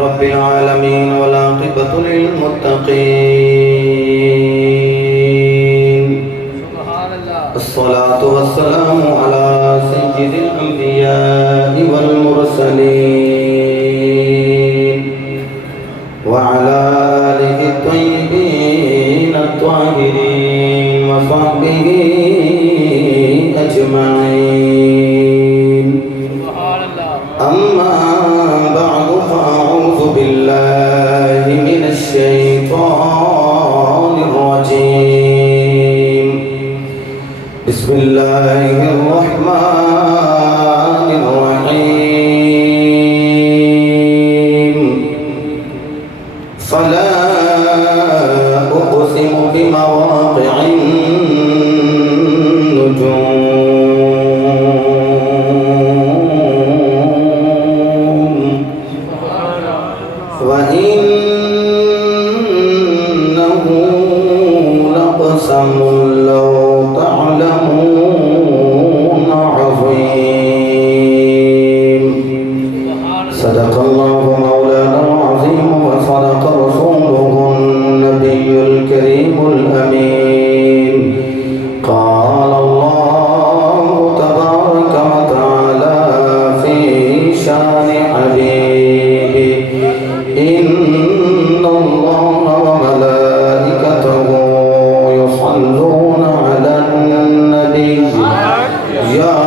رب العالمين والعاقبة للمتقين الصلاة والسلام على سيد الأنبياء والمرسلين وعلى آله الطيبين الطاهرين وصحبه أجمعين أما بعد فأعوذ بالله من الشيطان الرجيم بسم الله الرحمن الرحيم فلا أقسم بمواقع النجوم وإنه لقسم لو تعلمون عظيم صدق الله مولانا العظيم وصدق رسوله النبي الكريم الأمين قال الله تبارك وتعالى في شان حبيبه إن الله وملائكته يصلون على النبي يا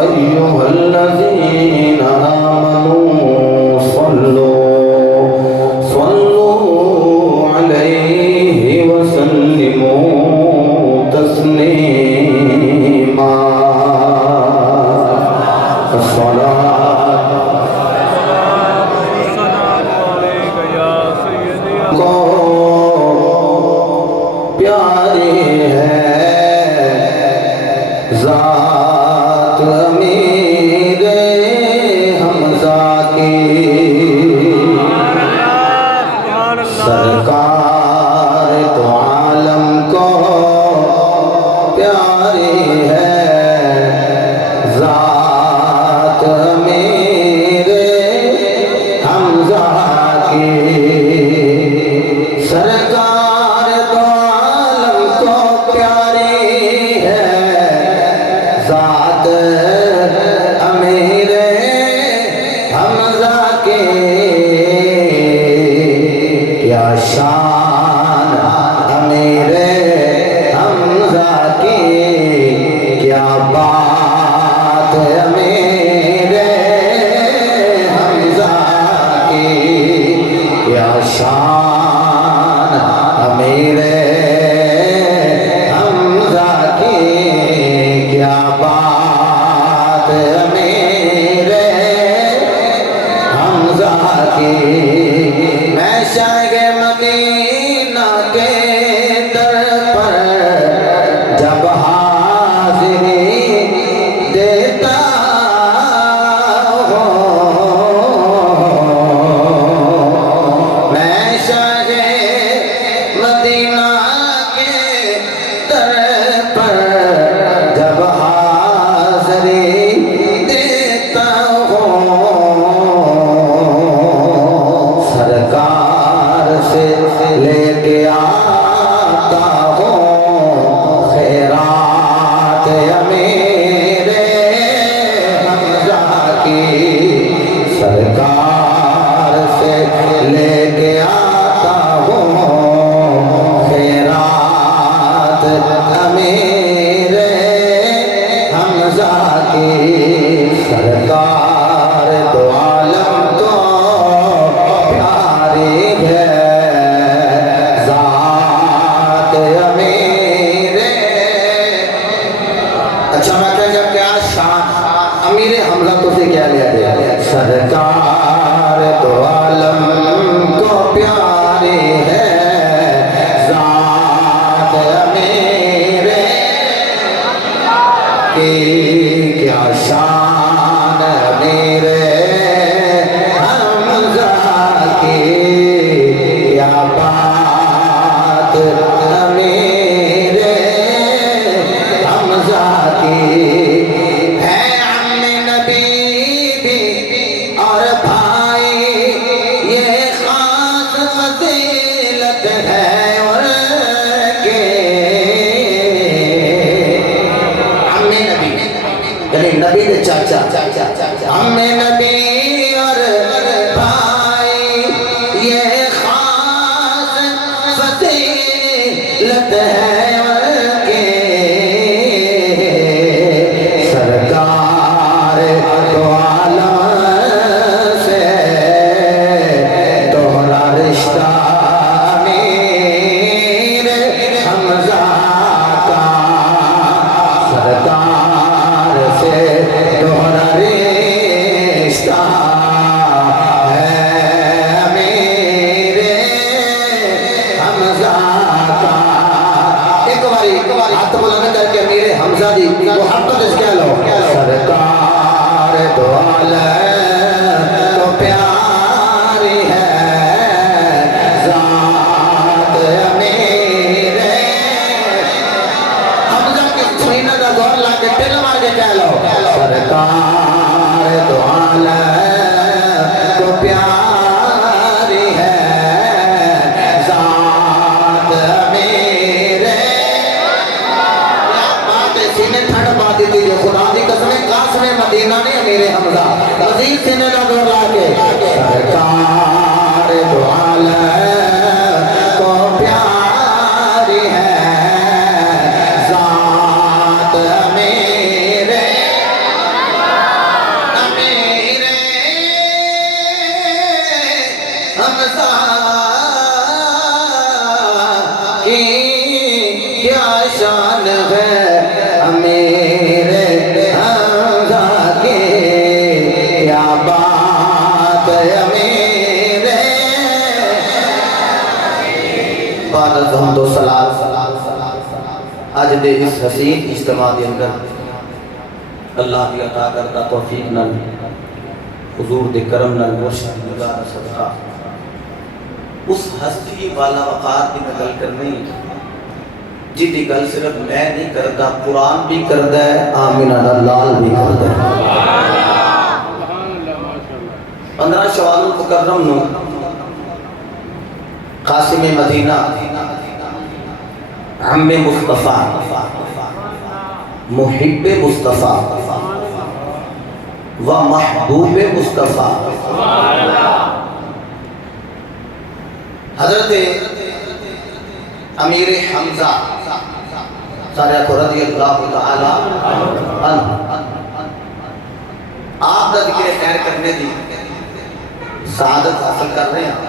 أيها الذين آمنوا صلوا عليه وسلموا تسليما پیاری ہے ذات امیر حمزہ کی سرکار تو عالم کو پیاری ہے ذات امیر حمزہ کی سرکار تو عالم کو پیاری ہے ذات امیر حمزہ کی کیا شان امیر حمزہ کی کیا بات امیر حمزہ کی کیا شان امیر حمزہ کی کیا بات امیر حمزہ کی میں شاہ مدینہ کے در پر جب حاضری دیتا میں شاہ مدینہ کے در پر جب حاضری دیتا ہوں سرکار سے لے کے آتا ہوں خیرات امیر حمزہ کی سرکار سے لے کے آتا ہوں خیرات امیر حمزہ کی سرکار تو عالم کو پیاری ہے ذات امیر اچھا میں کہہ جب کیا شان امیر حمزہ تو سے کیا لیا گیا سرکار تو عالم کو پیاری ہے ذات امیر کی کیا شان امیر حمزہ کی کیا بات امیر حمزہ کی ہے عم نبی بھی اور بھائی حمزہ کی کیا شان ہے امیر حمزہ کی کیا بات ہے امیر بعد از حمد و صلاۃ آج دے اس حسین اجتماع دے اندر اللہ کی عطا کرتا توفیق نال حضور دے کرم نال مرشد نگار صدقہ اس ہستی والا وقار کی میں گل کرنی جی دی گل صرف میں نہیں کرتا قرآن بھی کرتا ہے آمینہ لال بھی کرتا ہے 15 شوال المکرم نو قاسم مدینہ عم مصطفیٰ محب مصطفیٰ و محبوب مصطفیٰ حضرت امیر حمزہ سارے کو رضی اللہ تعالی عنہ آپ دا ذکر خیر کرنے دی سعادت حاصل کر رہے ہیں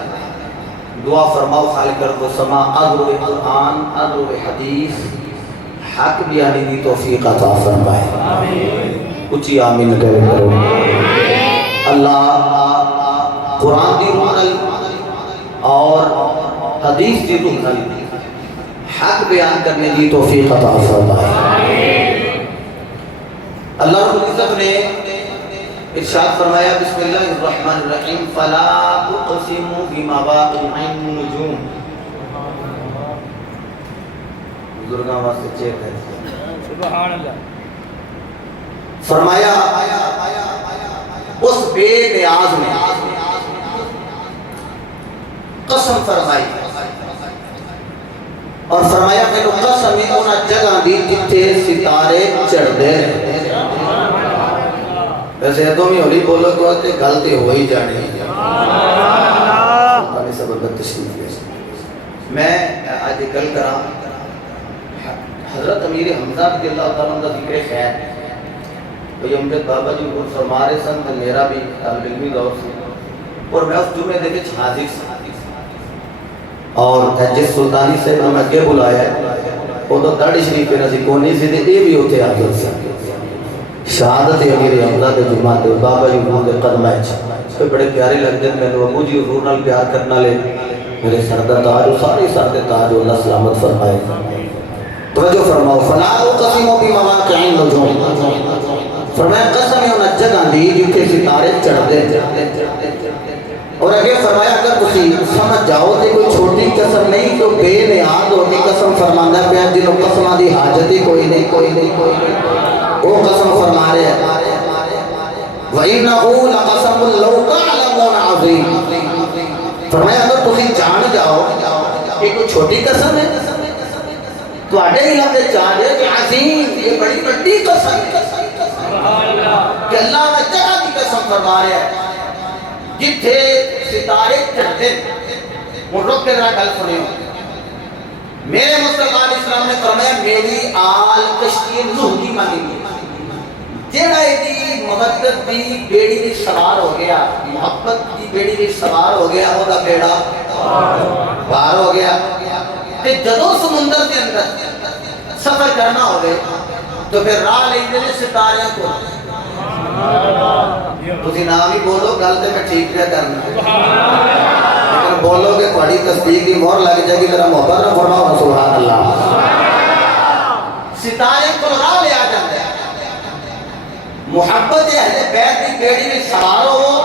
دعا فرماؤ خالق ارض و سما ادر قرآن ادر حدیث حق بیانی دی توفیق عطا فرمائے اچھی آمین کرو اللہ قرآن دی روح نال اور حدیث دی روح نال حق بیان کرنے دی توفیق عطا فرمائے اللہ رب العزت نے ارشاد فرمایا بسم اللہ الرحمن الرحیم فلا اقسم بمواقع النجوم بزرگاں واسطے چیک ہے سبحان اللہ فرمایا اس بے نیاز نے قسم فرمائی اور فرمایا کہ قسم انہاں جگہ دی جتھے ستارے چڑھ دے ویسے تو میں ہولی بولو تو آتے گلتے ہو ہی جانے سلطانی سبرگت تشریف لے میں آج گل کرا حضرت امیر حمزہ رضی اللہ تعالیٰ عنہ ذکر خیر بھئی امجد بابا جی اور فرمارے سن میرا بھی طالب علمی دور سے اور میں اس جمعے دے وچ حاضر سے اور جس سلطانی سے ہمیں اگے بلایا ہے وہ تو داڑھی شریف پہ نزی کونی سے دے بھی ہوتے آگے سے شہادت امیر حمزہ دے جمعہ دے بابا جی انہوں دے قدمہ کوئی بڑے پیارے لگ دیں میں نے ابو جی حضور نال پیار کرنا لے میرے سردہ تاج و سارے سردہ تاج و اللہ سلامت فرمائے توجہ فرماؤ فلا اقسم بمواقع النجوم فرمایا قسم ہے انہاں جگہ دی جتھے ستارے چڑھ دے اور اگر فرمایا اگر تسی سمجھ جاؤ تے کوئی چھوٹی قسم نہیں تو بے نیاز ہوتی قسم فرمانا پہ جنہوں قسمہ دی حاجت ہی کوئی نہیں وہ قسم فرما رہے ہیں وَإِنَّهُ لَقَسَمٌ لَوْ تَعْلَمُونَ عَظِيمٌ فرمایا اگر تسی جان جاؤ کہ کوئی چھوٹی قسم ہے تو آڈے علاقے چاہے کہ عظیم یہ بڑی بڑی قسم ہے کہ اللہ نے جگہ کی قسم فرما رہے ہیں جتھے ستارے چڑھتے وہ رک کے ذرا گل سنے ہو میرے مصطفیٰ علیہ السلام نے فرمایا میری آل کشتی نوح کی مانی جیڑا ایدی محبت دی بیڑی بھی سوار ہو گیا محبت دی بیڑی بھی سوار ہو گیا وہ دا بیڑا پار ہو گیا کہ جدو سمندر کے اندر سفر کرنا ہو گئے تو پھر راہ لے دے ستاریاں کو تسی نام ہی بولو گلتے میں ٹھیک نہ کرنا لیکن بولو کہ بڑی تصدیق کی مہر لگ جائے گی ذرا محبت نہ فرماؤ سبحان اللہ ستارے کو راہ لے آ جاتے ہیں محبت اہل بیت کی بیڑی میں سوارو ہو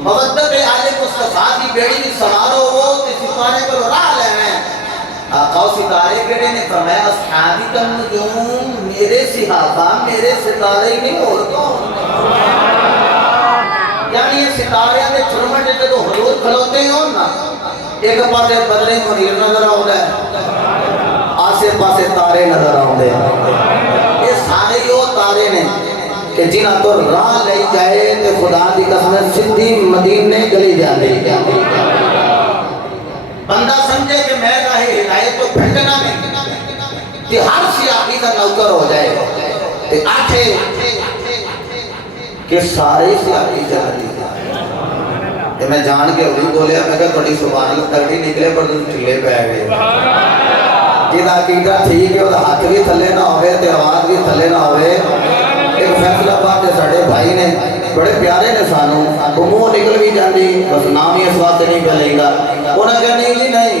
مودت اہل مصطفیٰ کی بیڑی میں سوارو ہو تو ستارے کو راہ لینا ہے آقا و ستارے کہتے نے فرمایا اصحابی کن نجوم میرے صحابہ میرے ستارے نہیں ہوتا یعنی یہ ستارے آتے چھرمٹے سے تو حضور کھلوتے ہیں نا ایک پاسے بدر منیر نظر آؤں ہے آسے پاسے تارے نظر آؤں ہے یہ سارے ہی وہ تارے نے کہ جنہ تو راہ لئی جائے تو خدا دی قسم سدھی مدینے گلی جانے بندہ سمجھے کہ میں راہ ہدایت تو پھٹنا نہیں کہ ہر سیاقی کا نوکر ہو جائے کہ آٹھے کہ سارے سیاقی جانے ਤੇ ਮੈਂ ਜਾਣ ਕੇ ਉਹਨੂੰ ਬੋਲਿਆ, ਮੈਂ ਕਿਹਾ ਤੁਹਾਡੀ ਸੁਭਾਨ ਅੱਲਾਹ ਤਗੜੀ ਨਿਕਲੇ ਪਰ ਤੁਸੀਂ ਢਿੱਲੇ ਪੈ ਗਏ। ਜਿਹਦਾ ਅਕੀਦਾ ਠੀਕ ਹੈ ਉਹਦਾ ਹੱਥ ਵੀ ਥੱਲੇ ਨਾ ਹੋਵੇ ਤੇ ਆਵਾਜ਼ ਵੀ ਥੱਲੇ ਨਾ ਹੋਵੇ। ਇੱਕ ਫੈਸਲਾਬਾਦ ਦੇ ਸਾਡੇ ਭਾਈ ਨੇ ਬੜੇ ਪਿਆਰੇ ਨੇ ਸਾਨੂੰ, ਉਹ ਮੂੰਹ ਨਿਕਲ ਵੀ ਜਾਂਦੀ ਬਸ ਨਾਮ ਹੀ ਇਸ ਵਾਸਤੇ ਨਹੀਂ ਪਿਆ ਲਈਦਾ। ਉਹਨਾਂ ਕਿਹਾ ਨਹੀਂ ਜੀ ਨਹੀਂ,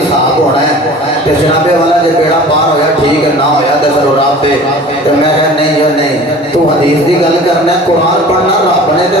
ਹਿਸਾਬ ਹੋਣਾ ਹੈ ਤੇ ਜਨਾਬੇ ਵਾਲਾ ਜੇ ਬੇੜਾ ਪਾਰ ਹੋਇਆ ਠੀਕ ਹੈ, ਨਾ ਹੋਇਆ ਤੇ ਫਿਰ ਰੱਬ ਤੇ। ਤੇ ਮੈਂ ਕਿਹਾ ਨਹੀਂ ਯਾਰ ਨਹੀਂ, ਤੂੰ ਹਦੀਸ ਦੀ ਗੱਲ ਕਰਨਾ, ਕੁਰਾਨ ਪੜ੍ਹਨਾ, ਰੱਬ ਨੇ ਤੇ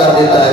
ਕਰ ਦਿੱਤਾ ਹੈ।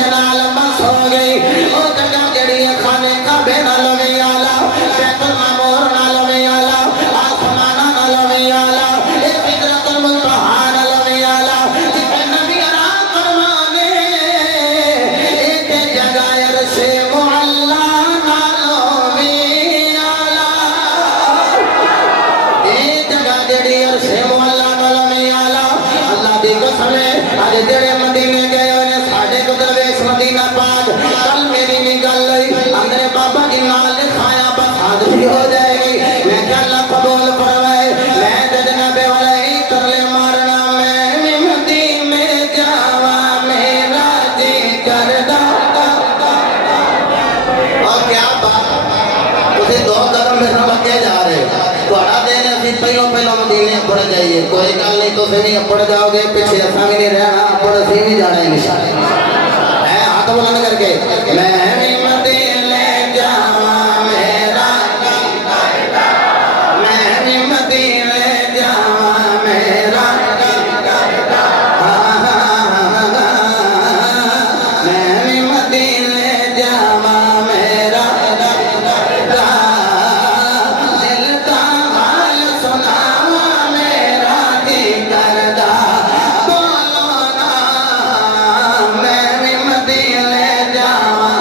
دے نال بس ہو گئی او جگہ جڑی خانے کعبے نال وی اعلی بیت المعمور نال وی اعلی آسمان نال وی اعلی سدرۃ المنتہا نال وی اعلی جتنے نبی آرام فرمانے ایک جگہ عرش معلا نال وی اعلی ایک جگہ جڑی عرش معلا نال وی اعلی اللہ دی قسم ہے اج جڑے مدینے گئے ہوئے ساڈے کو درویش مدینہ پاک کل میری بھی گل ہوئی اندر بابا جی نال لکھایا بس حاضری ہو جائے گی میں کہ اللہ قبول فرمائے میں تے جناب والا ہی ترلے مارنا میں بھی مدینے جاواں میرا جی کردا اور کیا بات تسی دو قدم میرے لگے جا رہے تھوڑا دین اسی پہلو مدینے اپڑ جائیے کوئی گل نہیں تسی بھی اپڑ جاؤ گے پیچھے اساں بھی نہیں رہنا اپڑ اسی بھی جانا انشاءاللہ ہے ہاتھ بلند کر کے میں بھی مدینے جاواں میرا جی کردا میں بھی مدینے جاواں میرا جی کردا میں بھی مدینے جاواں میرا جی کردا دل دا حال سناواں میرا جی کردا بولو نا میں بھی مدینے جاواں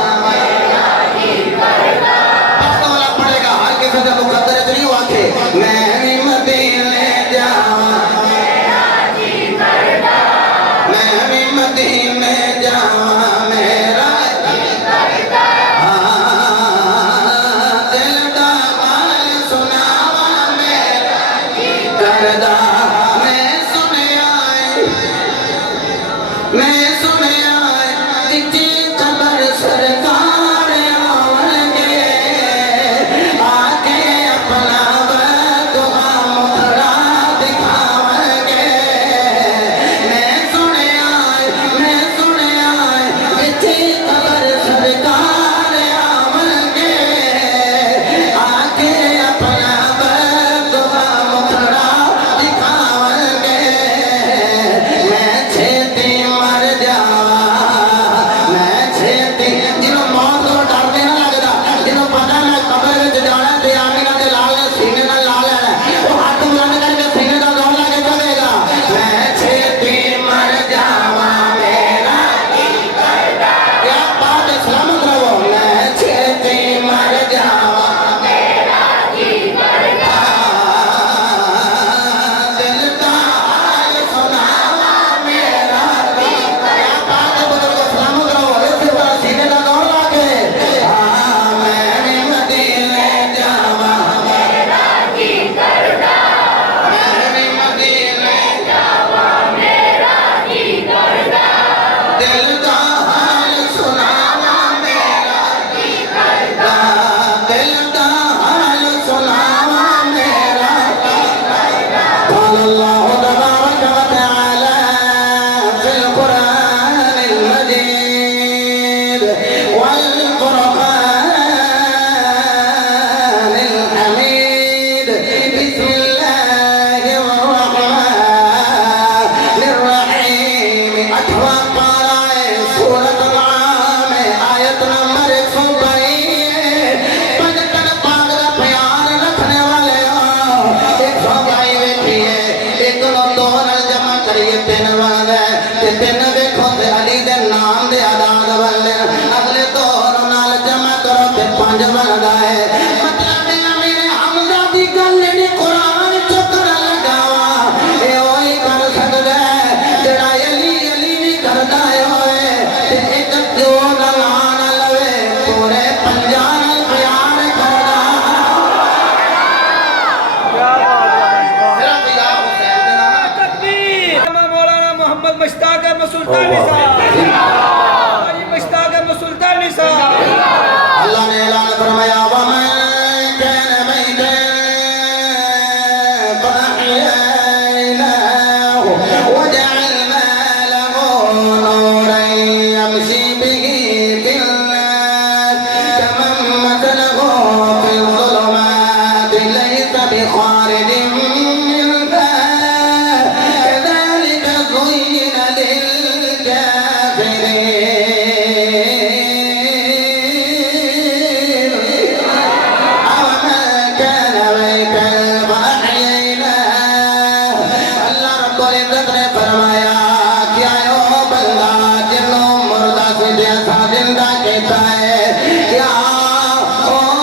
دیتا ہے کیا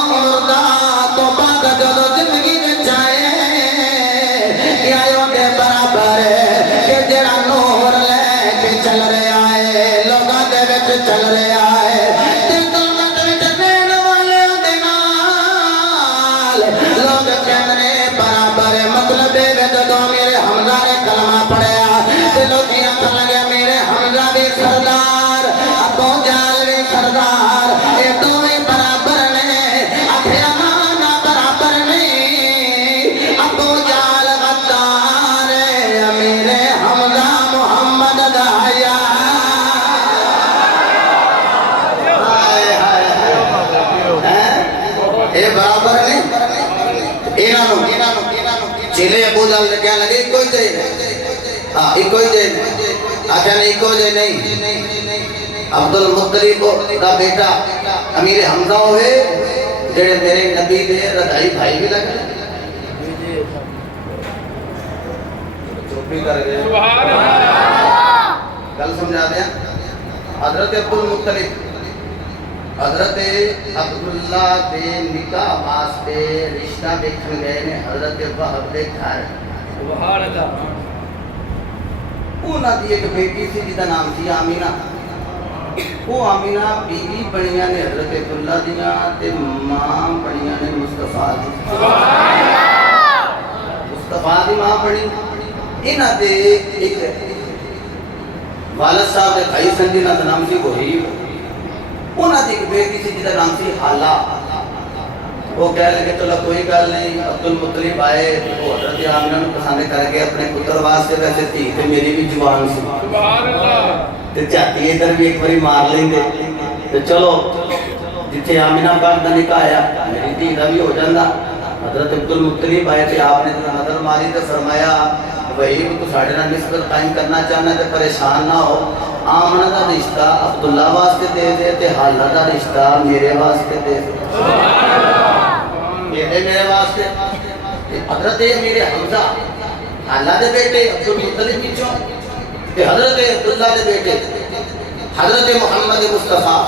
مردہ تو بعد جو زندگی میں چاہے کیا دے برابر ہے کہ جڑا نور لے کے چل رہا ہے لوگاں دے وچ چل رہا ہے تے قیامت وچ دین والے دے نال لوگ کہندے برابر ہے مطلب ہے جدوں میرے حمزہ نے کلمہ پڑھیا تے لوگ آکھن لگے میرے حمزہ بھی سردار ابو جہل بھی سردار اے دوویں برابر نے آکھیا نا برابر نہیں ابو جہل غدار ہے میرے حمزہ محمد دا حیا ہائے ہائے اے برابر نہیں انہاں نو چیلے ابو جہل نے کہنے لگے کوئی دے ہاں کوئی دے آخیا نہیں کوئی دے نہیں عبد المطلب کا بیٹا امیر حمزہ ہوئے جڑے میرے نبی دے رضائی بھائی بھی لگے چوپی کر گئے سبحان اللہ گل سمجھا دیا حضرت عبد المطلب حضرت عبداللہ دے نکاح واسطے رشتہ دیکھن گئے نے حضرت وہب دے گھر سبحان اللہ انہاں دی ایک بیٹی سی جدا نام سی آمینہ وہ آمینہ بیوی بنیاں نے حضرت عبداللہ دیاں تے ماں بنیاں نے مصطفیٰ دی سبحان اللہ مصطفیٰ دی ماں بنی انہاں دے ایک والد صاحب دے بھائی سن جنہاں دا نام سی غریب انہاں دی ایک بیٹی سی جدا نام سی حالہ وہ کہہ لگے چلو کوئی گل نہیں عبد المطلب آئے وہ حضرت آمینہ نو پسند کر کے اپنے پتر واسطے ویسے تھی تے میری بھی جوان سی سبحان اللہ تے چاہتی ادھر بھی ایک باری مار لیں گے تے چلو جتھے آمینہ پاک دا نکاح آیا میری دھی دا بھی ہو جاندا حضرت عبد المطلب آئے تے آپ نے نظر ماری تے فرمایا وہی تو ساڑھے نال نسبت قائم کرنا چاہنا تے پریشان نہ ہو آمنہ دا رشتہ عبداللہ واسطے دے دے تے حالہ دا رشتہ میرے واسطے دے دے یہ میرے واسطے حضرت امیر حمزہ حالہ دے بیٹے عبد المطلب پیچھوں تے حضرت عبداللہ دے بیٹے حضرت محمد مصطفیٰ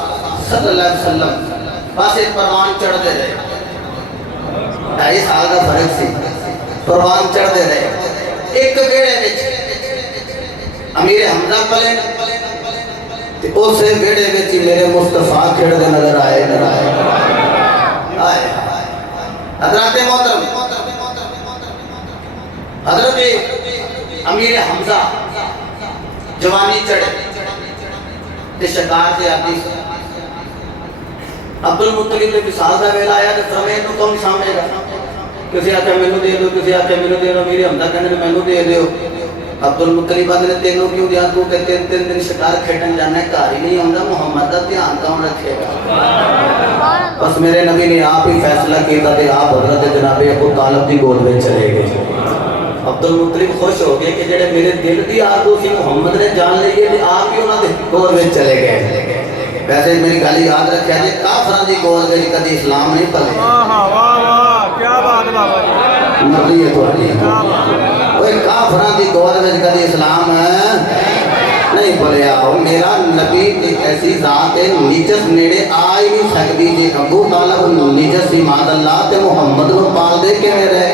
صلی اللہ علیہ وسلم بس ایک پروان چڑھ دے رہے 2.5 سال کا فرق سی پروان چڑھ دے رہے ایک بیڑے وچ امیر حمزہ پلے تے اسے بیڑے وچ میرے مصطفیٰ کھڑ دے نظر آئے حضرت محترم حضرت امیر حمزہ جوانی چڑھے تے شکار تے آتی عبد المطلب نے مثال دا ویلا آیا تے فرمایا تو کم سامنے گا کسی آتے مینوں دے دو کسی آتے مینوں دے دو امیر حمزہ کہنے مینوں دے دیو عبد المطلب نے تینوں کیوں دیا تو تے 3 دن شکار کھیڈن جانا ہے گھر ہی نہیں ہوندا محمد دا دھیان کون رکھے گا بس میرے نبی نے آپ ہی فیصلہ کیتا تے آپ حضرت جناب ابو طالب دی گود وچ چلے گئے عبد المطلب خوش ہو گئے کہ جڑے میرے دل دی آرزو سی محمد نے جان لئی ہے تے آپ ہی انہاں دے گود وچ چلے گئے ویسے میری گل یاد رکھیا جی کافراں دی گود وچ کدی اسلام نہیں پلے واہ واہ واہ کیا بات بابا جی مرضی ہے تہاڈی اوے کافراں دی گود وچ کدی اسلام نہیں پلیا میرا نبی ایک ایسی ذات ہے نجس نیڑے آ ہی نہیں سکتی جی ابو طالب نجس سی ماد اللہ تے محمد نو پال دے کے میرے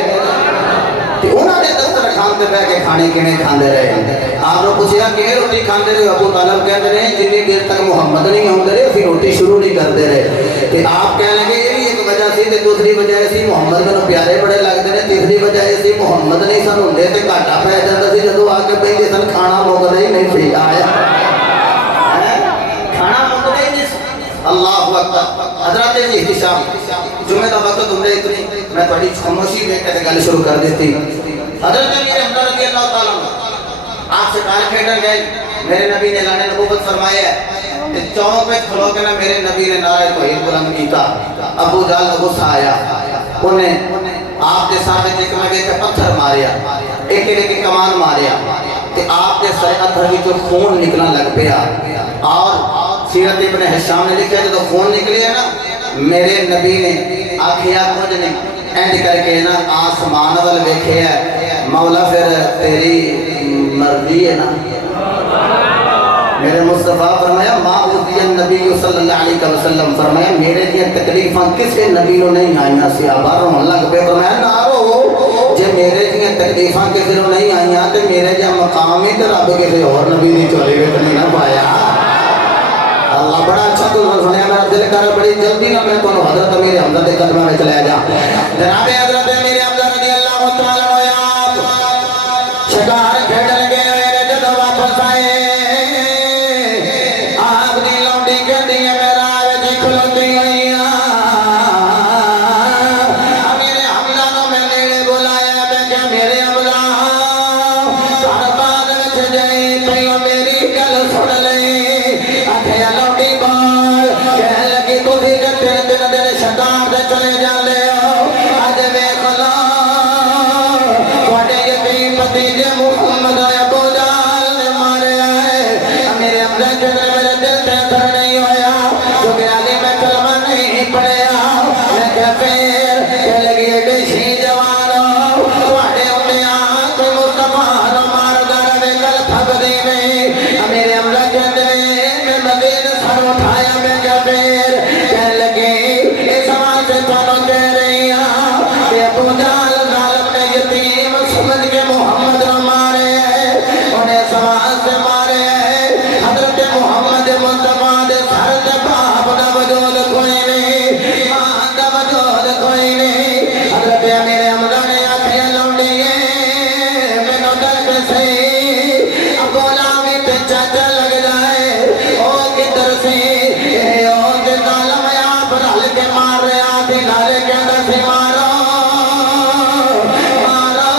تے انہاں دے دفتر کھان تے بیٹھ کے کھانے کیویں کھاندے رہے آپ نے پوچھا کہ روٹی کھاندے رہے ابو طالب کہندے رہے جتنی دیر تک محمد نہیں ہوندے رہے پھر روٹی شروع نہیں کردے رہے تے آپ کہنے لگے یہ بھی ایک وجہ سی تے دوسری وجہ سی محمد نو پیارے بڑے لگدے نے تیسری وجہ سی محمد نہیں سن ہوندے تے گھاٹا پے جاندا سی جدوں آ کے بیٹھے سن کھانا مکدا ہی نہیں سی آیا کھانا مکدا ہی نہیں اللہ اکبر حضرت جی احتشام جمعہ کا وقت ہوندے اتنی میں تھوڑی خاموشی دیکھ کے گل شروع کر دیتی حضرت امیر حمزہ رضی اللہ تعالیٰ آپ سے کار کھیڈن گئے میرے نبی نے اعلان نبوت فرمایا ہے چوک پہ کھلو کے نا میرے نبی نے نعرہ توحید بلند کیتا ابو جہل کو غصہ آیا انہیں آپ کے سامنے ایک لگے کہ پتھر ماریا ایک کمان ماریا کہ آپ کے سر اتھر کی جو خون نکلنا لگ پیا اور سیرت ابن حشام نے لکھا ہے جو خون نکلی ہے نا میرے نبی نے آکھیا کچھ نہیں اینڈ کر کے نا آسمان وال ویکھے ہے مولا پھر تیری مرضی ہے نا میرے مصطفیٰ فرمایا ما اوتیہ نبی صلی اللہ علیہ وسلم فرمایا میرے دیا تکلیفاں کسے نبی نو نہیں آئیاں سی آبار رہن لگ پہ فرمایا نارو جے میرے دیا تکلیفاں کسے نو نہیں آئیاں تے میرے جا مقامی تے رب کسے اور نبی نہیں چولی ویت نہیں نہ پایا اللہ بڑا اچھا تو سنیا میرا دل کر بڑی جلدی نہ میں کونو حضرت میرے حمزہ دے قدمہ میں چلے جا جناب حضرت میرے حمزہ رضی اللہ تعالیٰ عنہ شکار کھیڑن گے میرے جدو واپس آئے آپ دی لوٹی کے دیئے میرا آوے جی کھلوتی ہوئی میرے حمزہ نو میں نیڑے بلایا میں کہ میرے حمزہ سار بعد وچ جائی پہیو میری گل سن لئی آکھیا لوٹی بال کہہ لگی تو بھی کہ تین دن دن شکار دے چلے جاندے ہو آج ویکھ لو تواڈے یتیم بھتیجے محمد ابو جہل نے مارے آئے میرے حمزہ کے میرے دل تے اثر نہیں ہویا کیونکہ علی میں کلمہ نہیں پڑھیا میں کہ پھر کہ لگی بیشی جوانو تواڈے امیاں کوئی مصطفیٰ نو مار در میں گل پھگ دی میں میرے حمزہ کہتے میں مزید سر اٹھایا میں کہ پھر کہ لگی اس آواز سے تھانوں کہہ رہی ہاں کہ ابو جہل ظالم نے یتیم سمجھ کے محمد نو مارے انہیں سواز سے مارے حضرت محمد مصطفیٰ دے سر دے باپ دا وجود کوئی نہیں ماں دا وجود کوئی نہیں حضرت میرے حمزہ نے آکھیا لونڈیے مینو درد سی اب غلامی تے چاچا لگ جائے او کدھر سی او دے ظالم آپ رل کے مار رہے آدھی نارے کہندہ سی مارو مارو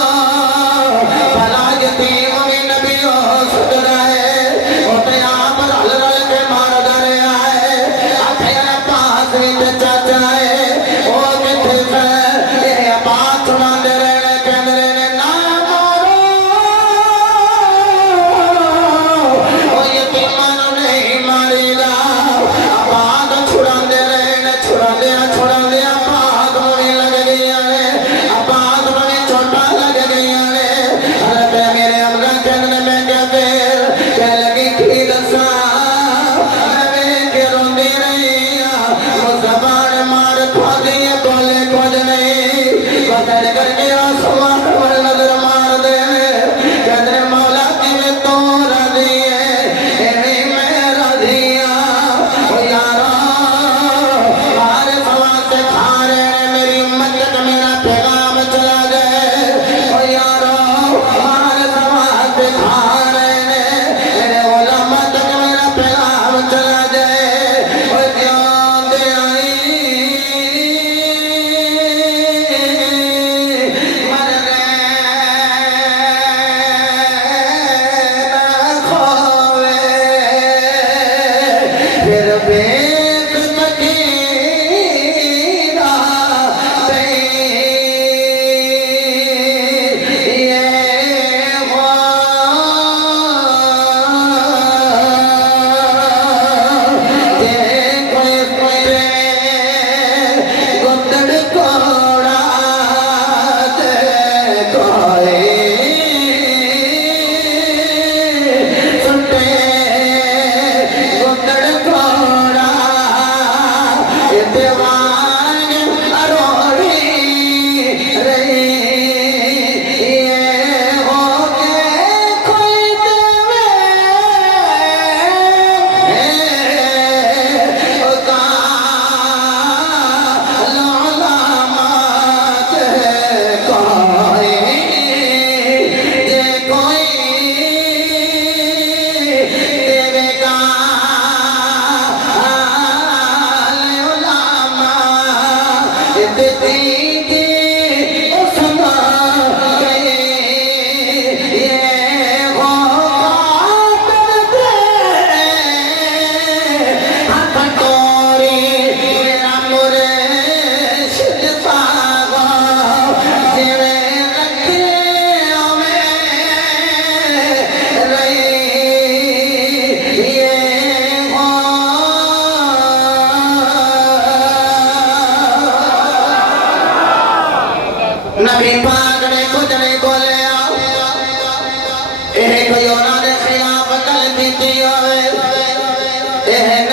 بھلا یتیم بھی نبی ہو سکتا ہے او تے آپ رل رل کے مار دے آئے آکھیا پاس بھی تے چاچا ہے او کتھے سے یہ بات سنا دے رہنے کہندے رہنے نا مارو او یتیماں نو نہیں ماری دا آباد چھڑا دے رہنے چھڑا دیا آباد میں لگ گیا نے آباد میں چھوٹا لگ گیا نے حضرت میرے حمزہ کہنے میں کہ پھر کہ لگی کی دسا میں کہ روندی رہی مصطفیٰ نے مار کھا دیے بولے کچھ نہیں بدل کر کے آسمان پر نظر مار دے کہنے مولا کی میں تو راضی ہے اے میں راضی ہوں یارو ہمارے سوال سے کھا رہے ہیں میری امت تک میرا پیغام چلا جائے او یارو ہمارے سوال سے کھا رہے ہیں میرے علماء تک میرا پیغام چلا جائے او جان دے آئی مر گئے نہ کھوے پھر بیت مکینہ دئی یہ کوئی گندڑ کوڑا دے کوئی سنتے گندڑ کوڑا دیوان اروڑی رہی یہ ہو کے کوئی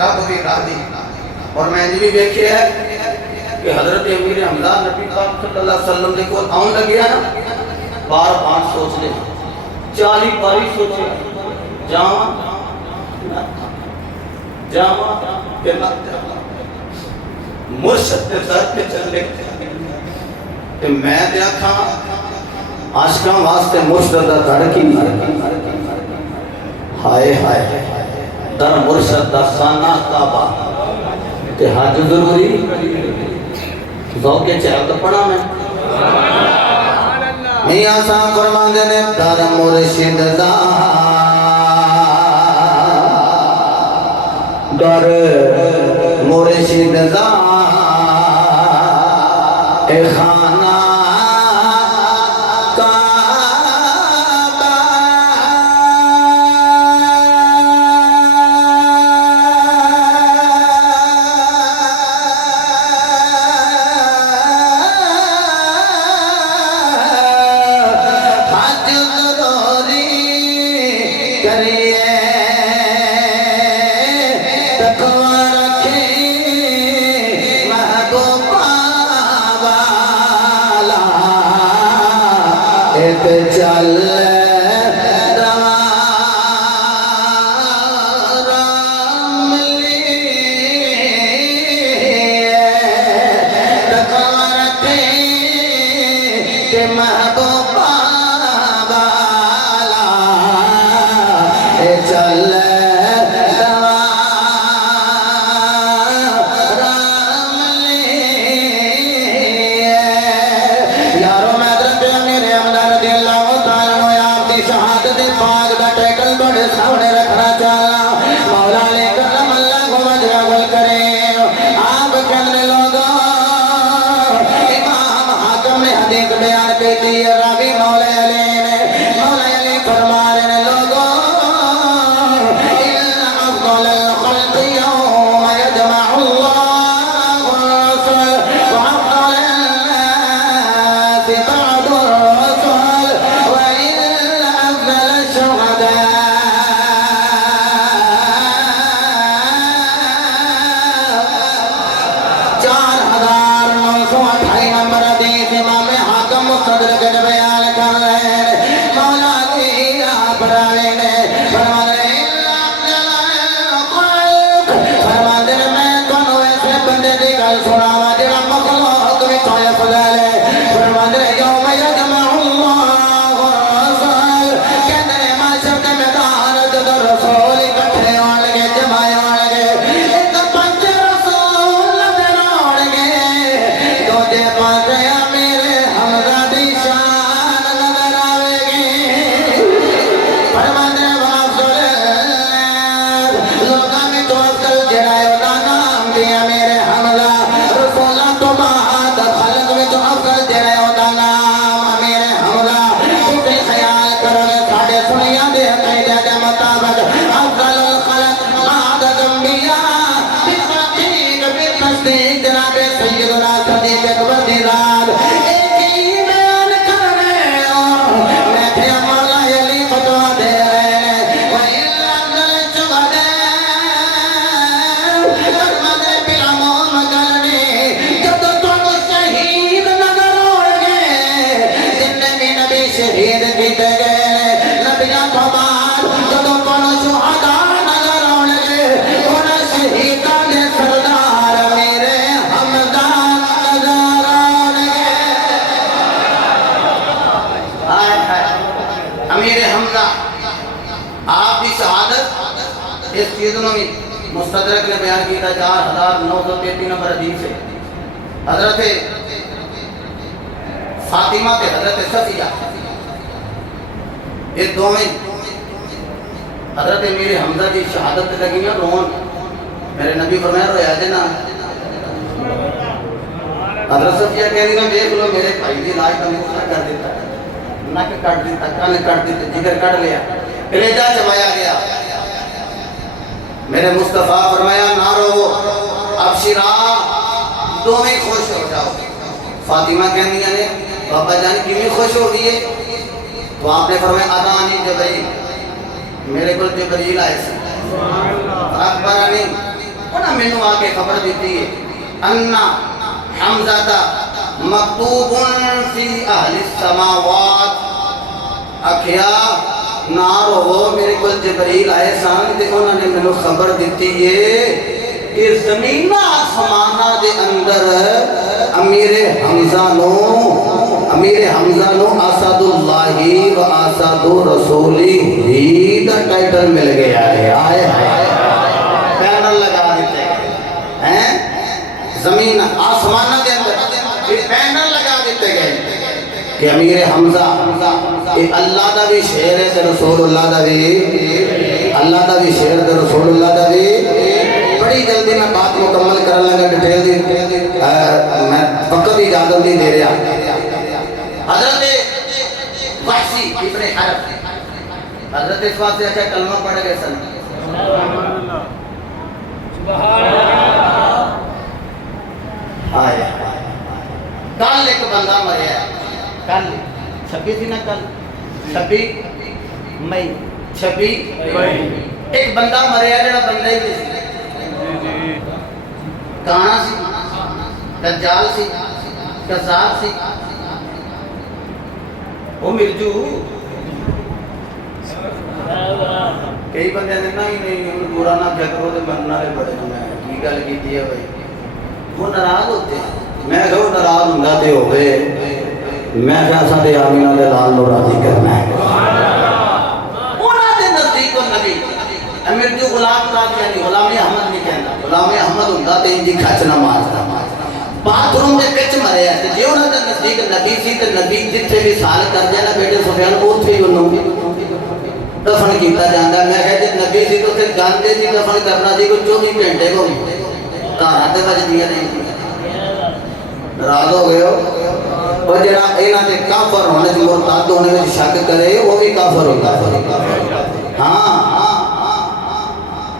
رب بھی راضی اور میں بھی دیکھے ہے کہ حضرت امیر حمزہ نبی پاک صلی اللہ علیہ وسلم کو آن لگیا نا بار بار سوچ لے 40 باری سوچے جاما کہ نہ مرشد کے در کے چلے کہ میں دیکھا عاشقاں واسطے مرشد دا گھر کی ہائے ہائے در مرشد دا خانہ کعبہ تے حج ضروری ذوق چہل پڑھا میں میاں صاحب فرمان دے در مرشد دا در مرشد دا اے خانہ چل رام رکھے کہ محبوبہ والا چل سامنے رکھنا چاہا مولا لے کرم اللہ کو وجہ گل کرے آپ کے اندر لوگوں امام حاکم نے حدیث بیان کیتی ہے راوی مولا علی فرما رہے ہیں لوگوں ان افضل الخلق یوم یجمع اللہ الرسل وافضل الناس بعد الرسل وان افضل الشهداء 4928 نمبر حدیث امام حاکم مستدرک میں بیان کر رہے ہیں مولا کی آپ راوی نے فرماتے ہیں میں تمہیں ایسے بندے دی گل سناواں جڑا مخلوق وچ ہویا فضل ہے فرماتے ہیں یوم یجمع اللہ الرسل کہندے نے معاشر کے میدان جدوں رسول اکٹھے ہون لگے جمع ہون لگے ایک پنج رسول نظر آن گے دوجے پاسے میرے حمزہ دی شان نظر آوے گی فرماتے ہیں وافضل لوکاں میں تو افضل جڑا ہے دا نام دیا میرے حمزہ رسولاں تو بعد خلق میں تو افضل جڑا ہے دا نام میرے حمزہ تُسے خیال کرو گے ساڈے سنیاں دے عقیدے کے مطابق افضل الخلق بعد الانبیاء بالتحقیق بالتصدیق جناب سیدنا صدیق اکبر دی ذات ایک ہی بیان کر رہے ہو میں تھے مولا علی فتوا دے رہے ہیں وَإِنْ أَفْضَلَ الشُّهَدَاءِ فرماتے بالعموم کرنے جب تم شہید نظر ہوں گے جن بھی نبی شہید کیتے گئے نبیاں تو بعد جب تم شہداء نظر ہوں گے ان شہیداں دے سردار میرے حمزہ نظر ہوں گے امیر حمزہ آپ کی شہادت اس چیزوں میں مستدرک نے بیان کیا تھا 4933 نمبر حدیث ہے حضرت فاطمہ تے حضرت صفیہ یہ دوویں حضرت امیر حمزہ دی شہادت لگی ہیں رون میرے نبی فرمایا رویا جے نا حضرت صفیہ کہہ رہی میں دیکھ لو میرے بھائی دی لاش کا منہ کر دیتا نک کٹ دیتا کان کٹ دیتا جگر کٹ لیا کلیجہ چبایا گیا میرے مصطفیٰ فرمایا نہ رو ابشرا دوویں خوش ہو جاؤ فاطمہ کہنی نے بابا جان کیویں خوش ہو گئی ہے تو آپ نے فرمایا اتانی جبرائیل میرے کو جبرائیل آئے سے اکبرانی انہاں مینوں آ کے خبر دیتی ہے انا حمزہ مکتوب فی اہل السماوات اکھیا نار ہو میرے کو جبریل آئے سان تے انہوں نے مینوں خبر دیتی ہے کہ زمین آسمانہ دے اندر امیر حمزہ نو اسد اللہ و اسد رسولی ہی دا ٹائٹل مل گیا ہے آئے پینل لگا دیتے ہیں زمین آسمانہ دے اندر پینل لگا دیتے گئے کہ امیر حمزہ اللہ دا بھی شعر ہے تے رسول اللہ دا بھی شعر تے رسول اللہ دا بھی بڑی جلدی میں بات مکمل کرنے لگا ڈیٹیل دی میں وقت بھی اجازت نہیں دے رہا حضرت وحشی ابن حرب حضرت اس واسطے اچھا کلمہ پڑھ گئے سن سبحان اللہ آیا کل ایک بندہ مریا ہے کل 26 تھی نا کل 26 مئی 26 ایک بندہ مریا ہے جڑا بندہ ہی نہیں کانا سی دجال سی کذاب سی وہ مرجو کئی بندے نے نہیں برا نہ کیا کرو تو مرنا ہے بڑے میں کی گل کی ہے بھائی وہ ناراض ہوتے ہیں میں کہو ناراض ہوندا تے ہوے میں کہا ساڈے آمینہ دے لال نو راضی کرنا ہے انہاں دے نزدیک نبی امیر جو غلام قادیانی غلام احمد نہیں کہندا غلام احمد ہوندا تے انجی کھچ نہ ماردا باتھ روم دے وچ مریا تے جے انہاں دے نزدیک نبی سی تے نبی جتھے بھی سال کر جانا بیٹے سفیان اوتھے ہی انہوں دفن کیتا جاندا میں کہا جے نبی سی تو تے جاندے سی دفن کرنا سی کوئی 24 گھنٹے کو کہاں تے وج دیا نہیں ناراض ہو گئے ہو اور جڑا انہاں دے کافر ہونے تے مرتد ہونے وچ شک کرے وہ بھی کافر ہوتا ہے ہاں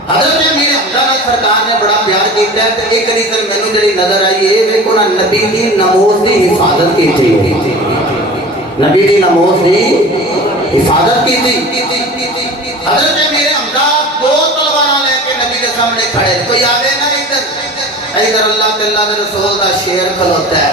حضرت امیر حمزہ سرکار نے بڑا پیار کیتا ہے تے ایک ریزن مینوں جڑی نظر آئی ہے ویکھو نا نبی دی نماز دی حفاظت کیتی نبی دی نماز دی حفاظت کیتی حضرت امیر حمزہ دو تلواراں لے کے نبی دے سامنے کھڑے کوئی آوے نا ادھر اللہ کے اللہ کے رسول دا شعر کھلوتا ہے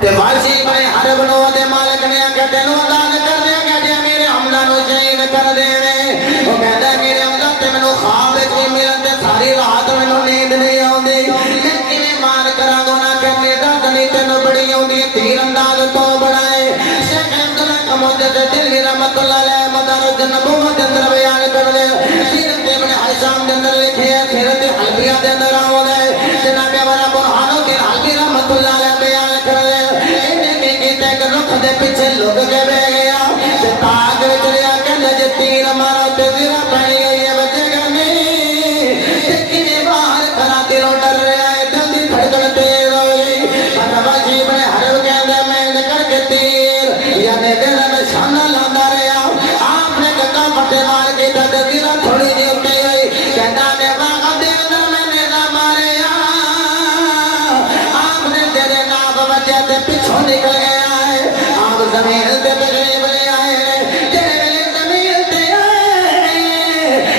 تے واسی بڑے حرب نو دے مالک نے آکھیا تینوں اعلان کر دیا کہ امیر حمزہ نو شہید کر دے او کہندا میرے حمزہ تے مینوں خواب وچ ملن تے ساری رات مینوں نیند نہیں آوندی میں کیویں مار کراں گا نا کہ میرا دنی تینوں بڑی آوندی تیر انداز تو بڑائے شیخ عبداللہ کمودت دل رحمت اللہ علیہ مدارج نبوت اندر بیان کر دے سیرت ابن حشام دے اندر لکھے ہے سیرت حلبیہ دے اندر جناب والا برہانوں کے حلبی رحمت اللہ علیہ بیان کر دے انہیں کی کہتے کہ رخ دے پیچھے لوگ کے بے گیا کہ تاک وچ لیا کہ لج تیر مارا تے زیرہ پہنی گئی ہے بچے گا نہیں دیکھی میں باہر کھنا تیروں ڈر رہا ہے دل دی دھڑکن تیز ہو گئی فتوہ جی بڑے حرب کے اندر میں نکل کے تیر یعنی دل میں شانہ لاندہ رہا آپ نے کہا فتح مار کی تھا تے زیرہ تھوڑی دی اٹھے گئی کہتا میں باغ دے اندر میں پیچھوں نکل گیا ہے آپ زمین تے تقریب لے آئے ہیں جڑے ویلے زمین تے آئے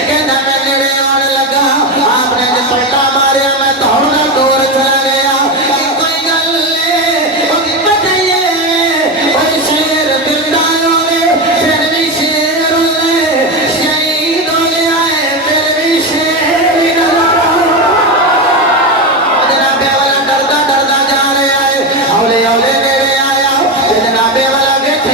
کہنا میں نڑے آن لگا آپ نے جو پلٹا ماریا میں دوڑنا دور چلا گیا کوئی گل لے بتائیے کوئی شیر دلدار ہوئے پھر بھی شیر ہوئے شہید ہو گیا ہے پھر بھی شیر بھی جناب والا ڈردا ڈردا جا رہا ہے اولے اولے جنابے والا بیٹھے